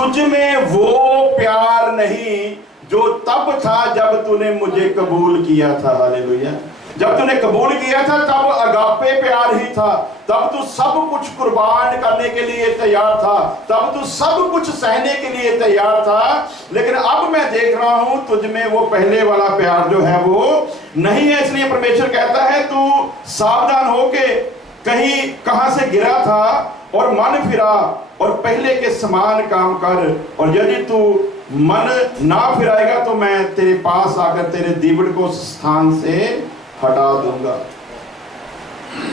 तुझ में वो प्यार नहीं जो तब था जब तूने मुझे कबूल किया था। हालेलुया। जब तूने कबूल किया था तब अगापे प्यार ही था, तब तू सब कुछ कुर्बान करने के लिए तैयार था, तब तू सब कुछ सहने के लिए तैयार था। लेकिन अब मैं देख रहा हूं तुझ में वो पहले वाला प्यार जो है वो नहीं है। इसलिए परमेश्वर कहता है तू सावधान होके कहीं कहां से गिरा था और मन फिरा और पहले के समान काम कर, और यदि तू मन ना फिराएगा तो मैं तेरे पास आकर तेरे दीवट को उस स्थान से हटा दूंगा,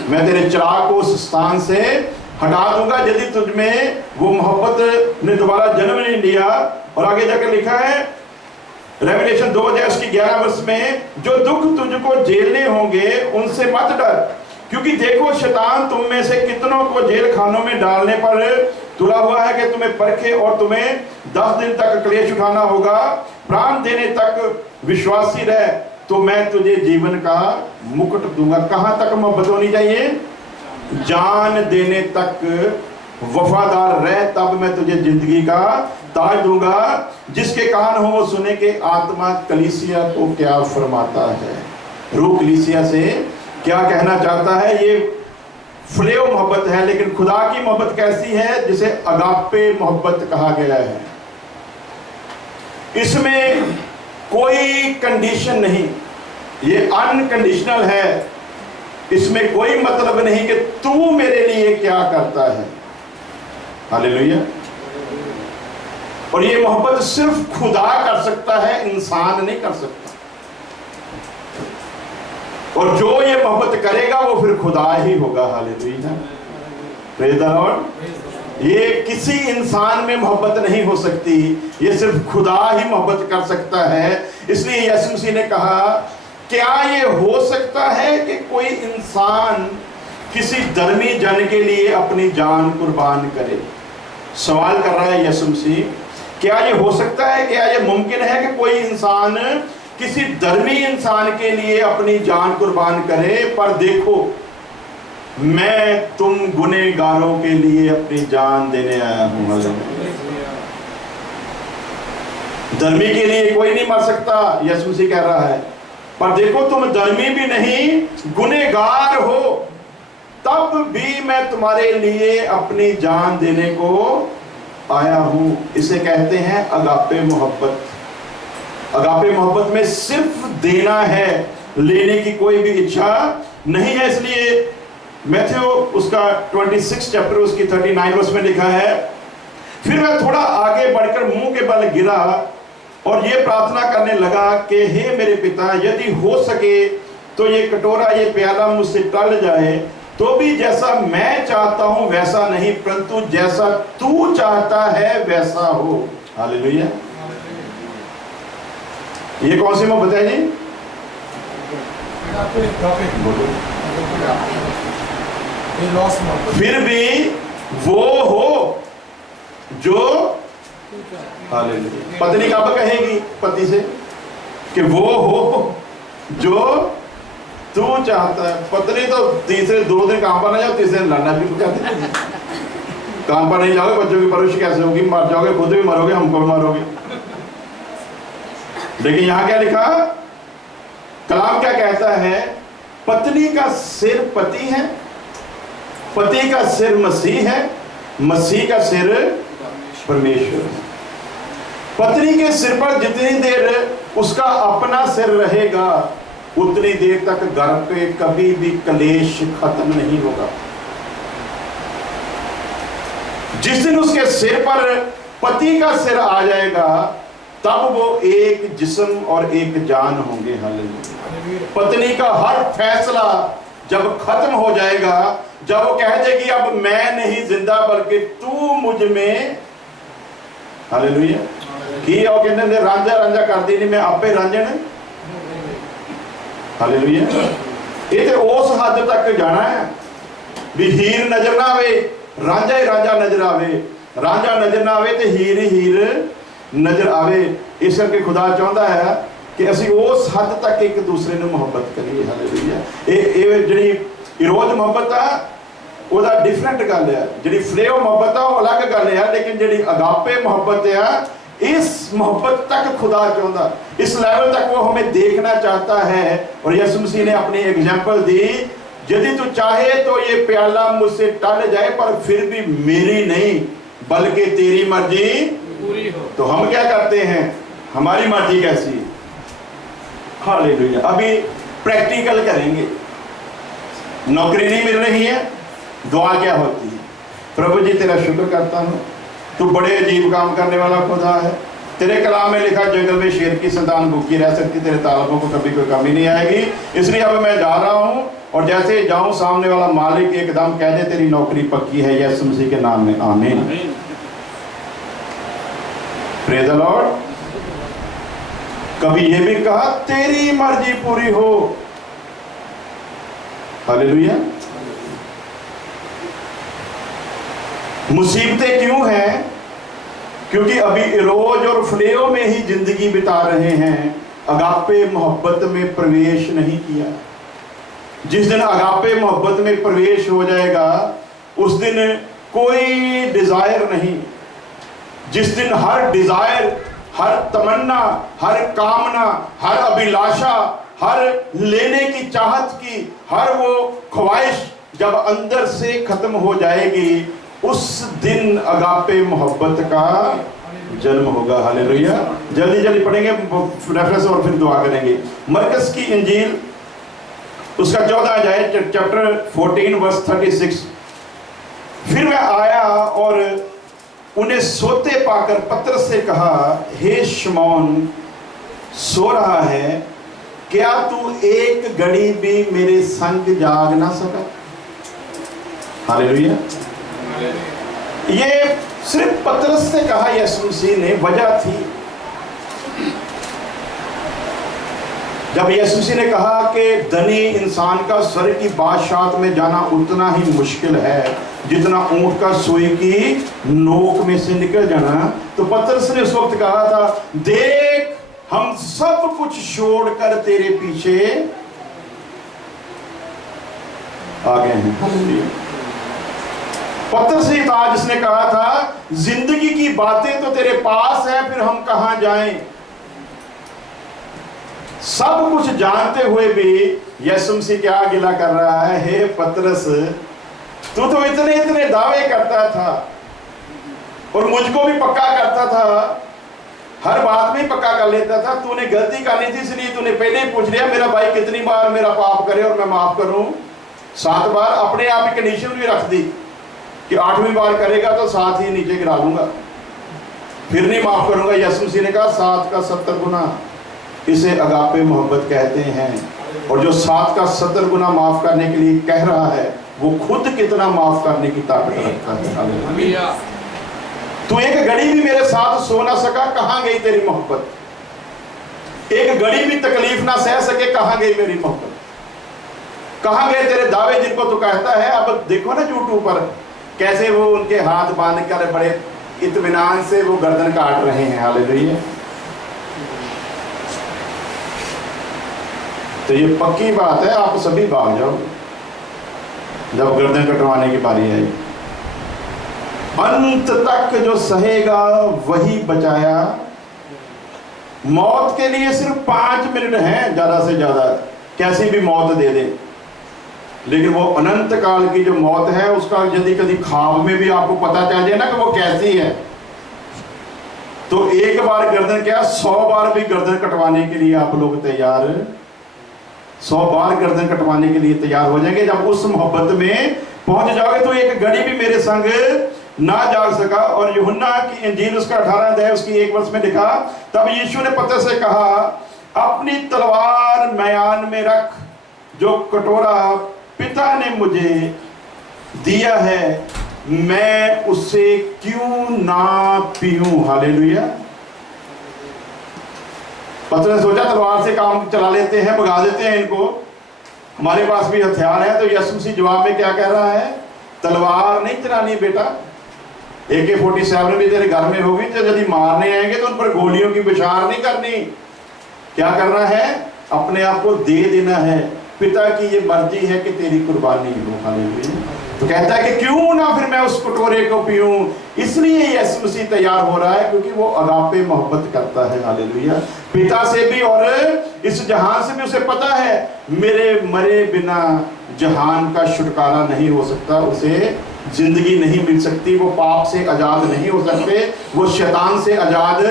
मैं तेरे चिराग को उस स्थान से हटा दूंगा यदि तुझ में वो मोहब्बत ने दोबारा जन्म नहीं लिया। और आगे जाकर लिखा है रेवलेशन 2:11 में, जो दुख तुझको झेलने होंगे उनसे मत डर, क्योंकि देखो शैतान तुम में से कितनों को जेल खानों में डालने पर तुला हुआ है कि तुम्हें परखे और तुम्हें 10 दिन तक क्लेश उठाना होगा। प्राण देने तक विश्वासी रह तो मैं तुझे जीवन का मुकुट दूंगा। कहां तक मोहब्बत होनी चाहिए? जान देने तक वफादार रह, तब मैं तुझे जिंदगी का ताज दूंगा। जिसके कान हो वो सुने के आत्मा कलीसिया को क्या फरमाता है, रूह कलीसिया से क्या कहना चाहता है। ये फ्लेव मोहब्बत है, लेकिन खुदा की मोहब्बत कैसी है? जिसे अगापे मोहब्बत कहा गया है। इसमें कोई कंडीशन नहीं, ये अनकंडीशनल है। इसमें कोई मतलब नहीं कि तू मेरे लिए क्या करता है। हालेलुया। और ये मोहब्बत सिर्फ खुदा कर सकता है, इंसान नहीं कर सकता। और जो ये मोहब्बत करेगा वो फिर खुदा ही होगा। Hallelujah, praise the Lord. ये किसी इंसान में मोहब्बत नहीं हो सकती, ये सिर्फ खुदा ही मोहब्बत कर सकता है। इसलिए यीशु मसीह ने कहा, क्या ये हो सकता है कि कोई इंसान किसी धर्मी जन के लिए अपनी जान कुर्बान करे? सवाल कर रहा है यीशु मसीह, क्या ये हो सकता है, क्या ये मुमकिन है कि कोई इंसान किसी धर्मी इंसान के लिए अपनी जान कुर्बान करे? पर देखो, मैं तुम गुनहगारों के लिए अपनी जान देने आया हूं। धर्मी के लिए कोई नहीं मर सकता, यीशु मसीह कह रहा है। पर देखो, तुम धर्मी भी नहीं, गुनहगार हो, तब भी मैं तुम्हारे लिए अपनी जान देने को आया हूं। इसे कहते हैं अगापे मोहब्बत। अगापे मोहब्बत में सिर्फ देना है, लेने की कोई भी इच्छा नहीं है। इसलिए मैथ्यू उसका 26 चैप्टर उसकी 39 वर्ष में लिखा है, फिर मैं थोड़ा आगे बढ़कर मुंह के बल गिरा और ये प्रार्थना करने लगा कि हे मेरे पिता, यदि हो सके तो ये कटोरा, ये प्याला मुझसे टल जाए, तो भी जैसा मैं चाहता हूं वैसा नहीं, परंतु जैसा तू चाहता है वैसा हो। हालेलुया। ये कौन सी मोहब्बत है जी? फिर भी वो हो जो, हालेलुया। पत्नी कब कहेगी पति से कि वो हो जो तू चाहता है? पत्नी तो तीसरे 2 दिन काम पर नहीं जाओ, तीसरे दिन लड़ना भी जाती है। काम पर नहीं जाओगे, बच्चों की परवरिश कैसे होगी? मर जाओगे, खुद भी मरोगे, हमको भी मारोगे। लेकिन यहां क्या लिखा? कलाम क्या कहता है? पत्नी का सिर पति है, पति का सिर मसीह है, मसीह का सिर परमेश्वर। पत्नी के सिर पर जितनी देर उसका अपना सिर रहेगा, उतनी देर तक घर पे कभी भी कलेश खत्म नहीं होगा। जिस दिन उसके सिर पर पति का सिर आ जाएगा, तब वो एक जिस्म और एक जान होंगे। हालेलुया। पत्नी का हर फैसला जब खत्म हो जाएगा, जब वो कह देगी अब मैं नहीं जिंदा बल्कि तू मुझ में, हालेलुया, की और कहते रांझा रांझा कर दी नहीं, मैं आपे रांझण। हालेलुया। ये तो उस हद तक जाना है भी हीर नजर ना आवे, रांझा ही रांझा नजर आवे, रांझा नजर ना आवे तो हीर ही हीर नजर आवे। इस करके खुदा चाहता है कि ਅਸੀਂ उस हद तक एक दूसरे ने मोहब्बत करिए। हालेलुया। ये ਜਿਹੜੀ इरोज मोहब्बत आ ਉਹਦਾ डिफरेंट गल है। जी फ्लेव मोहब्बत है वो अलग गल है, लेकिन जी अगापे मोहब्बत है, इस मोहब्बत तक खुदा चाहता, इस लेवल तक वो हमें देखना चाहता है। और यीशु मसीह ने अपनी एग्जाम्पल दी, यदि तू चाहे तो ये प्याला मुझसे टल जाए, पर फिर भी मेरी नहीं बल्कि तेरी मर्जी पूरी हो। तो हम क्या करते हैं, हमारी मर्जी कैसी? हालेलुया। अभी प्रैक्टिकल करेंगे। नौकरी नहीं मिल रही है, दुआ क्या होती है? प्रभु जी तेरा शुक्र करता हूँ, तू बड़े अजीब काम करने वाला खुदा है। तेरे कलाम में लिखा जंगल में शेर की संतान भूखी रह सकती, तेरे तालाबों को कभी कोई कमी नहीं आएगी। इसलिए अब मैं जा रहा हूँ, और जैसे जाऊं सामने वाला मालिक एकदम कह दे तेरी नौकरी पक्की है, यीशु मसीह के नाम में आमीन। Praise the Lord. कभी ये भी कहा तेरी मर्जी पूरी हो। हालेलुया। मुसीबतें क्यों हैं? क्योंकि अभी इरोज और फ्लेव में ही जिंदगी बिता रहे हैं, अगापे मोहब्बत में प्रवेश नहीं किया। जिस दिन अगापे मोहब्बत में प्रवेश हो जाएगा, उस दिन कोई डिजायर नहीं। जिस दिन हर डिजायर, हर तमन्ना, हर कामना, हर अभिलाषा, हर लेने की चाहत की हर वो ख्वाहिश जब अंदर से खत्म हो जाएगी, उस दिन अगापे मोहब्बत का जन्म होगा। हालेलुया। जल्दी जल्दी पढ़ेंगे रेफरेंस और फिर दुआ करेंगे। मरकस की इंजील उसका 14 अध्याय चैप्टर 14 वर्स 36। फिर मैं आया और उन्हें सोते पाकर पतरस से कहा, हे शमौन, सो रहा है, क्या तू एक घड़ी भी मेरे संग जाग ना सका? हालेलुया। ये सिर्फ पतरस से कहा यीशु मसीह ने, वजह थी। जब यीशु मसीह ने कहा कि धनी इंसान का स्वर्ग की बादशाहत में जाना उतना ही मुश्किल है जितना ऊंट का सुई की नोक में से निकल जाना, तो पतरस ने उस वक्त कहा था, देख हम सब कुछ छोड़कर तेरे पीछे आ गए हैं। पतरस ही था जिसने कहा था, जिंदगी की बातें तो तेरे पास है, फिर हम कहां जाएं? सब कुछ जानते हुए भी यीशु मसीह क्या गिला कर रहा है, हे पतरस, तू तो इतने इतने दावे करता था और मुझको भी पक्का करता था, हर बात में पक्का कर लेता था। तूने गलती करनी थी, इसलिए तूने पहले ही पूछ लिया मेरा भाई कितनी बार मेरा पाप करे और मैं माफ करूं? 7 बार। अपने आप ही कंडीशन भी रख दी कि 8वीं बार करेगा तो 7 ही नीचे गिरा दूंगा, फिर नहीं माफ करूंगा। यीशु मसीह ने कहा 7 का 70 गुना, इसे अगापे मोहब्बत कहते हैं। और जो 7 का 70 गुना माफ करने के लिए कह रहा है, वो खुद कितना माफ करने की ताकत रखता है। तू एक घड़ी भी मेरे साथ सो ना सका, कहां गई तेरी मोहब्बत? एक घड़ी भी तकलीफ ना सह सके, कहां गई मेरी मोहब्बत? कहां गए तेरे दावे जिनको तू कहता है? अब देखो ना यूट्यूब पर कैसे वो उनके हाथ बांध कर बड़े इत्मीनान से वो गर्दन काट रहे हैं। हालेलुया। तो ये पक्की बात है, आप सभी भाग जाओ जब गर्दन कटवाने की बारी आएगी। अंत तक जो सहेगा वही बचाया। मौत के लिए सिर्फ 5 मिनट हैं ज्यादा से ज्यादा, कैसी भी मौत दे दे, लेकिन वो अनंत काल की जो मौत है उसका यदि कभी ख्वाब में भी आपको पता चल जाए ना कि वो कैसी है, तो एक बार गर्दन क्या 100 बार भी गर्दन कटवाने के लिए आप लोग तैयार, 100 बार गर्दन कटवाने के लिए तैयार हो जाएंगे। जब उस मोहब्बत में पहुंच जाओगे तो एक घड़ी भी मेरे संग ना जाग सका। और यूहन्ना की इंजील उसका 18 अध्याय उसकी 1 वर्ष में लिखा, तब यीशु ने पतरस से कहा, अपनी तलवार म्यान में रख, जो कटोरा पिता ने मुझे दिया है मैं उसे क्यों ना पीऊं? हालेलुया। पतरस ने सोचा तलवार से काम चला लेते हैं, भगा देते हैं इनको, हमारे पास भी हथियार है। तो यीशु मसीह जवाब में क्या कह रहा है, तलवार नहीं चलानी बेटा, AK-47 भी तेरे घर में होगी, तो यदि मारने आएंगे तो उन पर गोलियों की बौछार नहीं करनी। क्या करना है, अपने आप को दे देना है। पिता की ये मर्जी है कि तेरी कुर्बानी हो। हालेलुया। तो कहता है कि क्यों ना फिर मैं उस कटोरे को पीऊं। इसलिए यीशु मसीह तैयार हो रहा है क्योंकि वो अगापे मोहब्बत करता है। हालेलुया। पिता से भी और इस जहान से भी उसे पता है मेरे मरे बिना जहान का छुटकारा नहीं हो सकता, उसे जिंदगी नहीं मिल सकती, वो पाप से आजाद नहीं हो सकते, वो शैतान से आजाद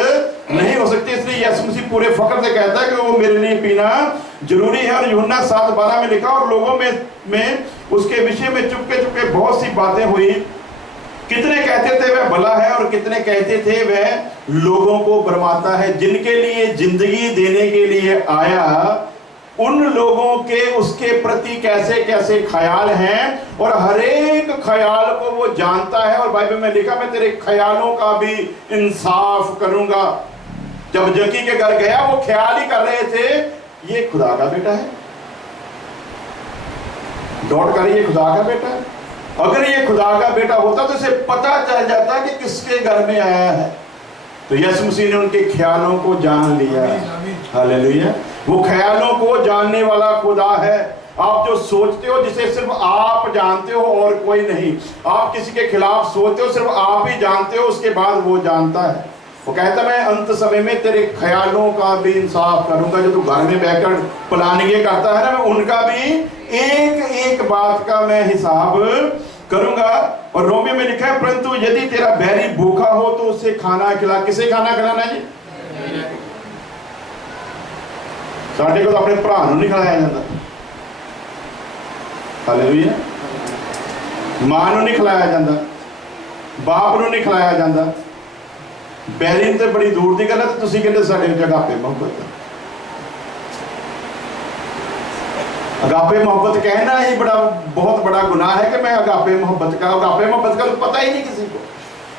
नहीं हो सकते। इसलिए यीशु मसीह पूरे फख्र से कहता है कि वो मेरे लिए पीना जरूरी है। और यूहन्ना 7:12 में लिखा, और लोगों में उसके विषय में चुपके चुपके बहुत सी बातें हुई। कितने कहते थे वह भला है और कितने कहते थे वह लोगों को भरमाता है। जिनके लिए जिंदगी देने के लिए आया उन लोगों के उसके प्रति कैसे कैसे ख्याल हैं और हर एक ख्याल को वो जानता है। और बाइबल में लिखा, मैं तेरे ख्यालों का भी इंसाफ करूंगा। जब जकी के घर गया वो ख्याल ही कर रहे थे ये खुदा का बेटा है, दौड़ कर ये खुदा का बेटा है। अगर ये खुदा का बेटा होता तो इसे पता चल जाता कि किसके घर में आया है। तो यीशु मसीह ने उनके ख्यालों को जान लिया। हालेलुया। वो ख्यालों को जानने वाला खुदा है। आप जो सोचते हो जिसे सिर्फ आप जानते हो और कोई नहीं, आप किसी के खिलाफ सोचते हो सिर्फ आप ही जानते हो, उसके बाद वो जानता है। वो कहता मैं अंत समय में तेरे ख्यालों का भी इंसाफ करूंगा। जो तू घर में बैठकर प्लानिंग करता है ना, मैं उनका भी एक एक बात का मैं हिसाब करूंगा। और रोमी में लिखा है, परंतु यदि तेरा बैरी भूखा हो तो उसे खाना खिला। किसे खाना खिलाना जी? साढ़े को तो अपने भरा नहीं खिलाया जाता। हालेलुया। मां नहीं खिलाया जाता, बाप नहीं खिलाया जाता, बैरी तो बड़ी दूर की गल है। तो कहते साढ़े अगापे मोहब्बत, अगापे मोहब्बत कहना ही बहुत बड़ा गुनाह है कि मैं अगापे मोहब्बत का तो पता ही नहीं किसी को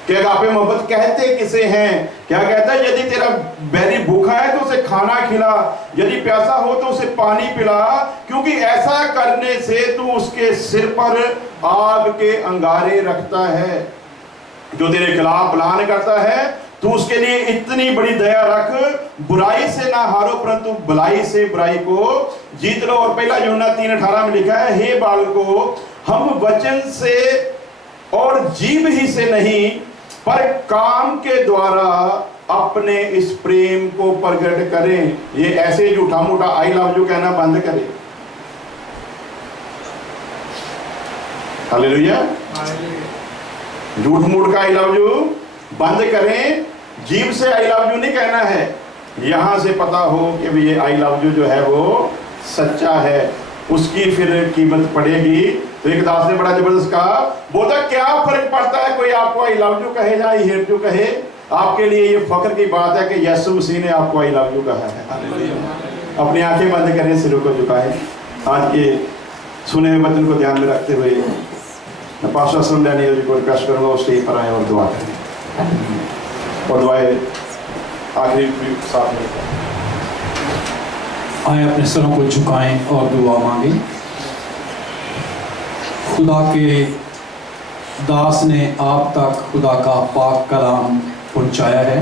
कि अगापे मोहब्बत कहते किसे हैं। क्या कहता है, यदि तेरा बैरी भूखा है तो उसे खाना खिला, यदि प्यासा हो तो उसे पानी पिला, क्योंकि ऐसा करने से तू उसके सिर पर आग के अंगारे रखता है। जो तेरे खिलाफ प्लान करता है तू उसके लिए इतनी बड़ी दया रख, बुराई से ना हारो परंतु भलाई से बुराई को जीत लो। और पहला यूहन्ना 3:18 में लिखा है, हे बालकों, हम वचन से और जीभ ही से नहीं पर काम के द्वारा अपने इस प्रेम को प्रकट करें। ये ऐसे झूठा मूठा आई लव यू कहना बंद करें। हालेलुया। झूठ मूठ का आई लव यू बंद करें। जीभ से आई लव यू नहीं कहना है, यहां से पता हो कि ये आई लव यू जो है वो सच्चा है, उसकी फिर कीमत पड़ेगी। तो एक दास ने बड़ा जबरदस्त कहा, बोला क्या फर्क पड़ता है कोई आपको आई लव यू कहे या आई हेट यू कहे। आपके लिए ये फख्र की बात है कि यीशु मसीह ने आपको आई लव यू कहा है। अपनी आंखें बंद करें, सिरों को झुकाएं। आज के सुने हुए वचन को ध्यान में रखते हुए मैं पास्टर सुन डैनियल जी को रिक्वेस्ट करूंगा उस स्टेज पर आए और दुआ करें। और दुआएं आखिरी साथ में आए, अपने सरों को झुकाएं और दुआ मांगें। खुदा के दास ने आप तक खुदा का पाक कलाम पहुंचाया है।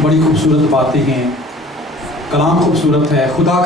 बड़ी खूबसूरत बातें हैं, कलाम खूबसूरत है। खुदा